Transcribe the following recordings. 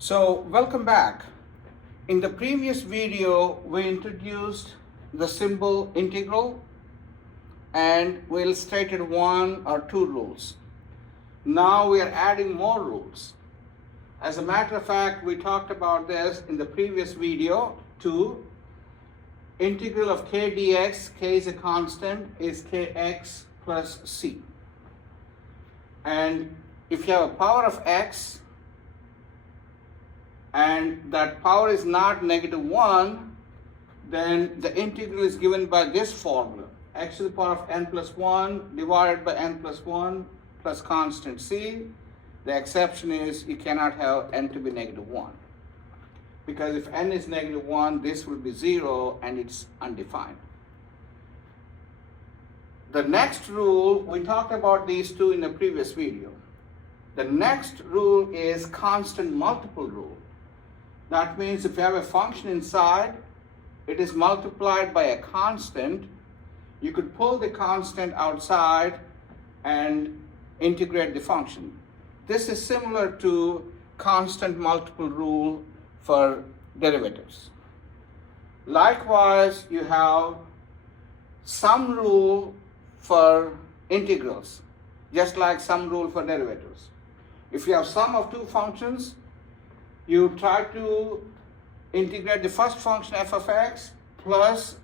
So welcome back. In the previous video, we introduced the symbol integral and we illustrated one or two rules. Now we are adding more rules. As a matter of fact, we talked about this in the previous video too. Integral of k dx, k is a constant, is kx plus c. And if you have a power of x, and that power is not -1, then the integral is given by this formula, x to the power of n plus 1 divided by n plus 1 plus constant c. The exception is you cannot have n to be -1, because if n is -1, this will be 0 and it's undefined. The next rule, we talked about these two in the previous video. The next rule is constant multiple rule. That means if you have a function inside, it is multiplied by a constant, you could pull the constant outside and integrate the function. This is similar to constant multiple rule for derivatives. Likewise, you have sum rule for integrals, just like sum rule for derivatives. If you have sum of two functions, you try to integrate the first function f of x plus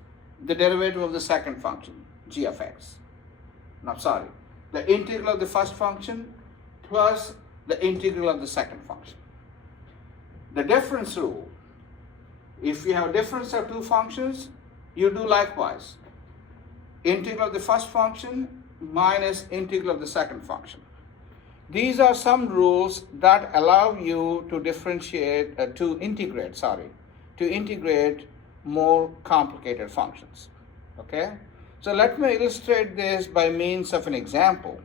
the derivative of the second function g of x. No, sorry, the integral of the first function plus the integral of the second function. The difference rule, if you have difference of two functions, you do likewise. Integral of the first function minus integral of the second function. These are some rules that allow you to integrate more complicated functions. Okay? So let me illustrate this by means of an example.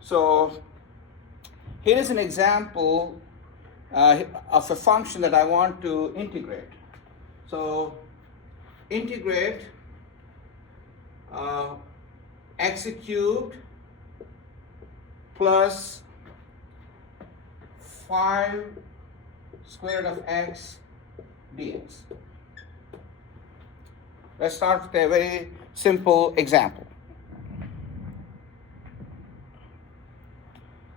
So here is an example of a function that I want to integrate. So integrate x cubed plus 5 square root of x dx. Let's start with a very simple example.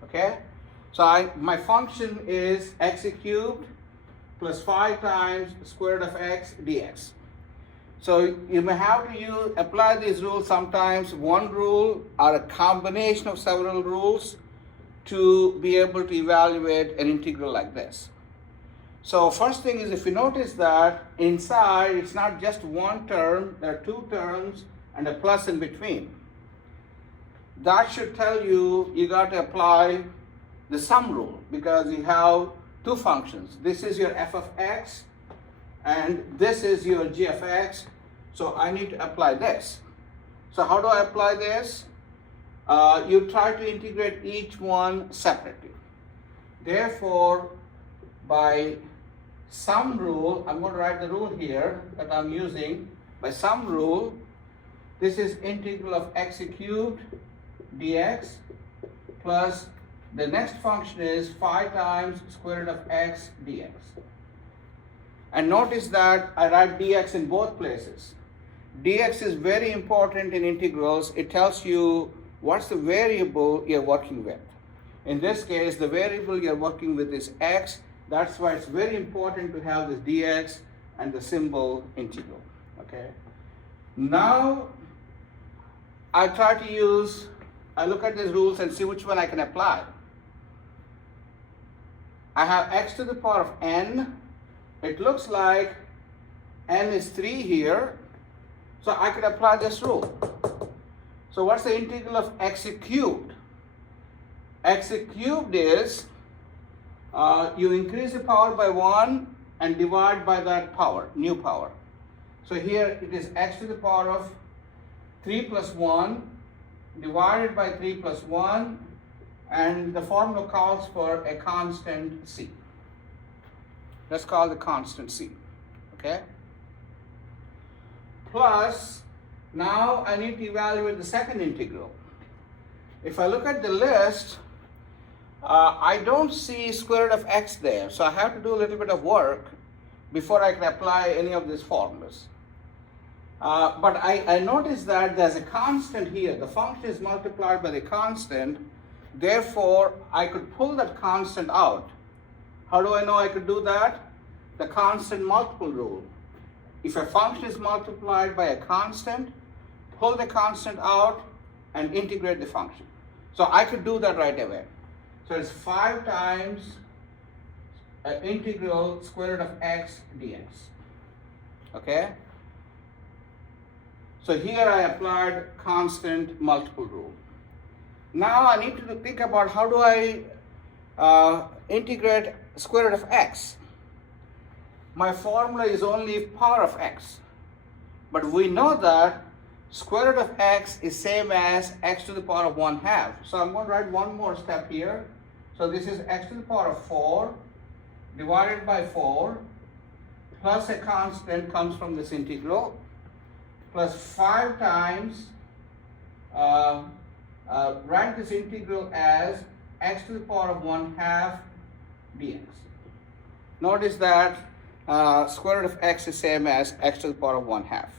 Okay, so my function is x cubed plus 5 times square root of x dx. So you may have to apply these rules sometimes, one rule or a combination of several rules, to be able to evaluate an integral like this. So first thing is, if you notice that inside it's not just one term, there are two terms and a plus in between. That should tell you you got to apply the sum rule, because you have two functions. This is your f of x and this is your g of x. So I need to apply this. So how do I apply this? You try to integrate each one separately. Therefore, by sum rule, I'm going to write the rule here that I'm using. By sum rule, this is integral of x cubed dx plus the next function is 5 times square root of x dx. And notice that I write dx in both places. Dx is very important in integrals. It tells you what's the variable you're working with. In this case, the variable you're working with is x. That's why it's very important to have this dx and the symbol integral. Okay. Now, I look at these rules and see which one I can apply. I have x to the power of n. It looks like n is 3 here. So I could apply this rule. So what's the integral of x cubed? X cubed is, you increase the power by 1 and divide by that power, new power. So here it is x to the power of 3 plus 1 divided by 3 plus 1, and the formula calls for a constant c. Let's call the constant c. Okay? Plus, now I need to evaluate the second integral. If I look at the list, I don't see square root of x there, so I have to do a little bit of work before I can apply any of these formulas. But I noticed that there's a constant here. The function is multiplied by the constant. Therefore, I could pull that constant out. How do I know I could do that? The constant multiple rule. If a function is multiplied by a constant, pull the constant out and integrate the function. So I could do that right away. So it's 5 times integral square root of x dx. Okay? So here I applied constant multiple rule. Now I need to think about how do I integrate square root of x. My formula is only power of x. But we know that square root of x is same as x to the power of 1/2. So I'm going to write one more step here. So this is x to the power of 4 divided by 4 plus a constant comes from this integral plus 5 times, write this integral as x to the power of 1/2 dx. Notice that square root of x is same as x to the power of 1/2.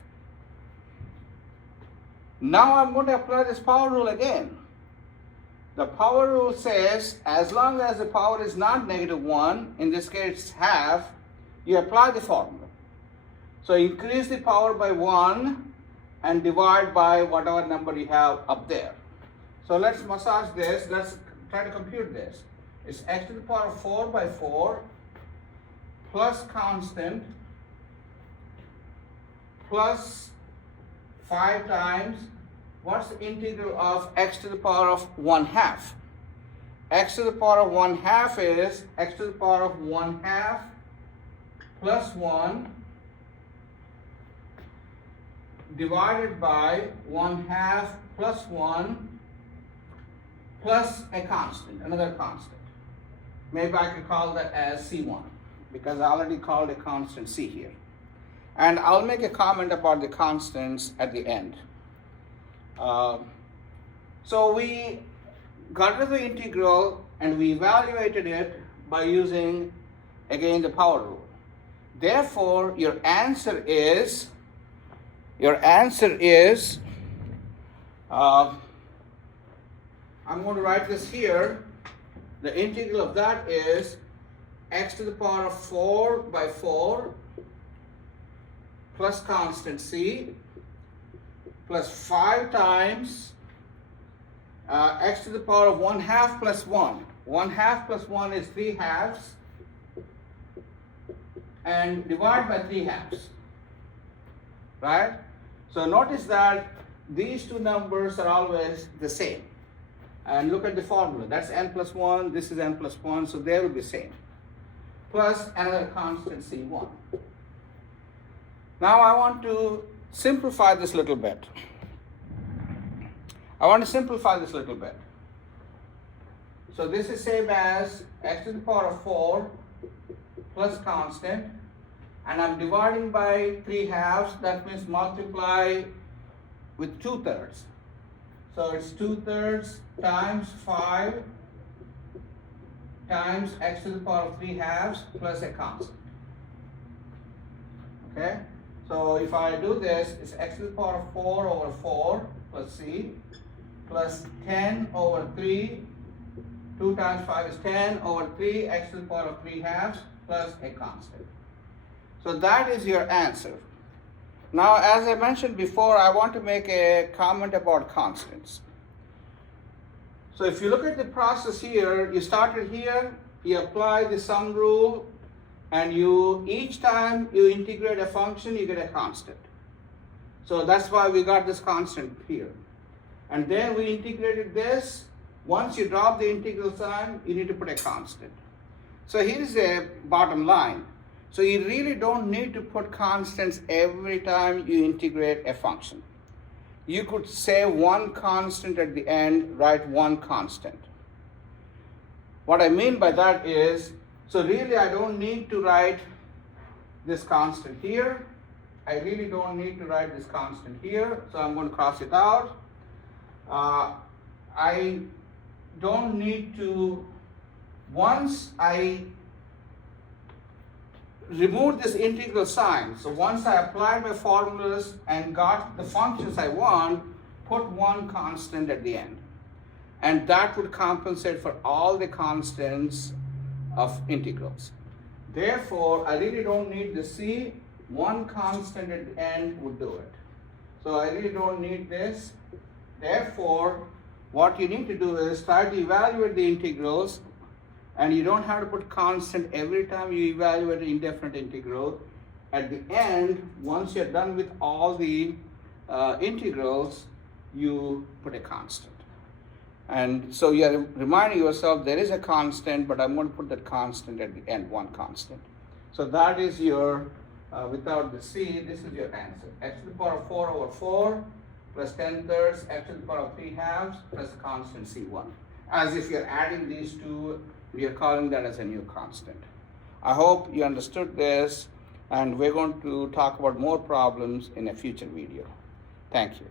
Now I'm going to apply this power rule again. The power rule says as long as the power is not -1, in this case half, you apply the formula. So increase the power by 1 and divide by whatever number you have up there. So let's massage this. Let's try to compute this. It's x to the power of 4 by 4 plus constant plus 5 times, what's the integral of x to the power of 1/2? X to the power of 1/2 is x to the power of 1/2 plus 1 divided by 1/2 plus 1 plus a constant, another constant. Maybe I could call that as C1 because I already called a constant C here. And I'll make a comment about the constants at the end. So we got rid of the integral and we evaluated it by using, again, the power rule. Therefore, your answer is, I'm going to write this here. The integral of that is x to the power of 4 by 4 plus constant c plus 5 times x to the power of 1/2 plus 1. 1/2 plus 1 is 3/2 and divide by 3/2. Right? So notice that these two numbers are always the same. And look at the formula. That's n plus 1, this is n plus 1, so they will be same. Plus another constant C1. Now I want to simplify this little bit. So this is same as x to the power of 4 plus constant, and I'm dividing by 3/2, that means multiply with 2/3. So it's 2/3 times 5 times x to the power of 3/2 plus a constant. Okay? So if I do this, it's x to the power of 4 over 4 plus c plus 10 over 3. 2 times 5 is 10 over 3 x to the power of 3/2 plus a constant. So that is your answer. Now, as I mentioned before, I want to make a comment about constants. So if you look at the process here, you started here, you apply the sum rule, and each time you integrate a function, you get a constant. So that's why we got this constant here. And then we integrated this. Once you drop the integral sign, you need to put a constant. So here is a bottom line. So you really don't need to put constants every time you integrate a function. You could say one constant at the end, write one constant. What I mean by that is, so really I don't need to write this constant here. I really don't need to write this constant here, so I'm going to cross it out. I don't need to once I remove this integral sign, so once I applied my formulas and got the functions I want, put one constant at the end. And that would compensate for all the constants of integrals. Therefore, I really don't need the C. One constant at the end would do it. So I really don't need this. Therefore, what you need to do is try to evaluate the integrals, and you don't have to put constant every time you evaluate an indefinite integral. At the end, once you're done with all the integrals, you put a constant. And so you're reminding yourself there is a constant, but I'm going to put that constant at the end, one constant. So that is your, without the C, this is your answer. X to the power of 4 over 4 plus 10/3, x to the power of 3/2 plus constant C1. As if you're adding these two, we are calling that as a new constant. I hope you understood this, and we're going to talk about more problems in a future video. Thank you.